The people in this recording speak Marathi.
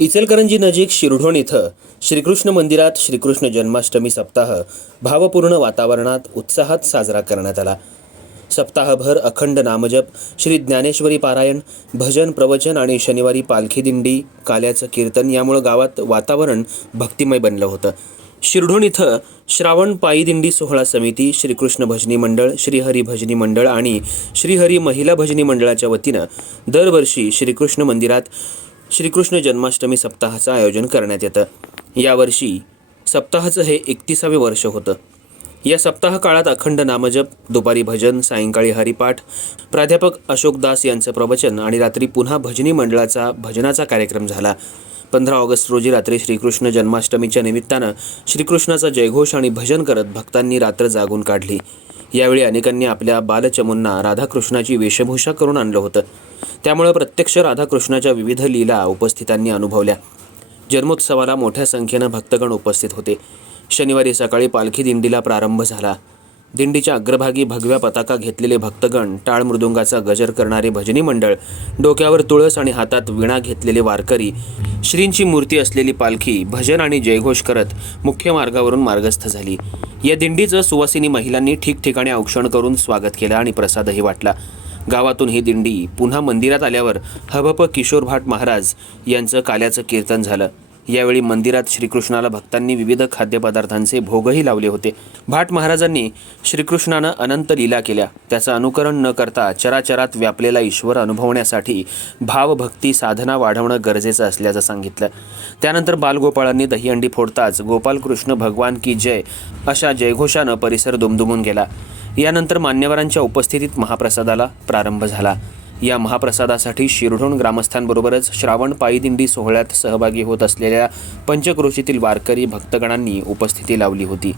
इचलकरंजी नजीक शिरढोण इथं श्रीकृष्ण मंदिरात श्रीकृष्ण जन्माष्टमी सप्ताह भावपूर्ण वातावरणात उत्साहात साजरा करण्यात आला. सप्ताहभर अखंड नामजप श्री ज्ञानेश्वरी पारायण भजन प्रवचन आणि शनिवारी पालखी दिंडी काल्याचं कीर्तन यामुळं गावात वातावरण भक्तिमय बनलं होतं. शिरढोण इथं श्रावण पायी दिंडी सोहळा समिती श्रीकृष्ण भजनी मंडळ श्रीहरी भजनी मंडळ आणि श्रीहरी महिला भजनी मंडळाच्या वतीनं दरवर्षी श्रीकृष्ण मंदिरात श्रीकृष्ण जन्माष्टमी सप्ताहाचं आयोजन करण्यात येतं. यावर्षी सप्ताहाचं हे एकतीसावे वर्ष होतं. या सप्ताह काळात अखंड नामजप दुपारी भजन सायंकाळी हरिपाठ प्राध्यापक अशोक दास यांचं प्रवचन आणि रात्री पुन्हा भजनी मंडळाचा भजनाचा कार्यक्रम झाला. पंधरा ऑगस्ट रोजी रात्री श्रीकृष्ण जन्माष्टमीच्या निमित्तानं श्रीकृष्णाचा जयघोष आणि भजन करत भक्तांनी रात्र जागून काढली. यावेळी अनेकांनी आपल्या बालचमूंना राधाकृष्णाची वेशभूषा करून आणलं होतं. त्यामुळे प्रत्यक्ष राधाकृष्णाच्या विविध लीला उपस्थितांनी अनुभवल्या. जन्मोत्सवाला मोठ्या संख्येनं भक्तगण उपस्थित होते. शनिवारी सकाळी पालखी दिंडीला प्रारंभ झाला. दिंडीच्या अग्रभागी भगव्या पताका घेतलेले भक्तगण टाळ मृदुंगाचा गजर करणारे भजनी मंडळ डोक्यावर तुळस आणि हातात विणा घेतलेले वारकरी श्रींची मूर्ती असलेली पालखी भजन आणि जयघोष करत मुख्य मार्गावरून मार्गस्थ झाली. या दिंडीचं सुवासिनी महिलांनी ठिकठिकाणी औक्षण करून स्वागत केलं आणि प्रसादही वाटला. गावातून ही दिंडी पुन्हा मंदिरात आल्यावर हभप किशोर भाट महाराज यांचं काल्याचं कीर्तन झालं. यावेळी मंदिरात श्रीकृष्णाला भक्तांनी विविध खाद्यपदार्थांचे भोगही लावले होते. भाट महाराजांनी श्रीकृष्णानं अनंत लीला केल्या. त्याचं अनुकरण न करता चराचरात व्यापलेला ईश्वर अनुभवण्यासाठी भावभक्ती साधना वाढवणं गरजेचं असल्याचं सांगितलं. त्यानंतर बालगोपाळांनी दहीहंडी फोडताच गोपालकृष्ण भगवान की जय अशा जयघोषानं परिसर दुमदुमून गेला. यानंतर मान्यवरांच्या उपस्थितीत महाप्रसादाला प्रारंभ झाला. या महाप्रसादासाठी शिरढोण ग्रामस्थांबरोबरच श्रावण पायीदिंडी सोहळ्यात सहभागी होत असलेल्या पंचक्रोशीतील वारकरी भक्तगणांनी उपस्थिती लावली होती.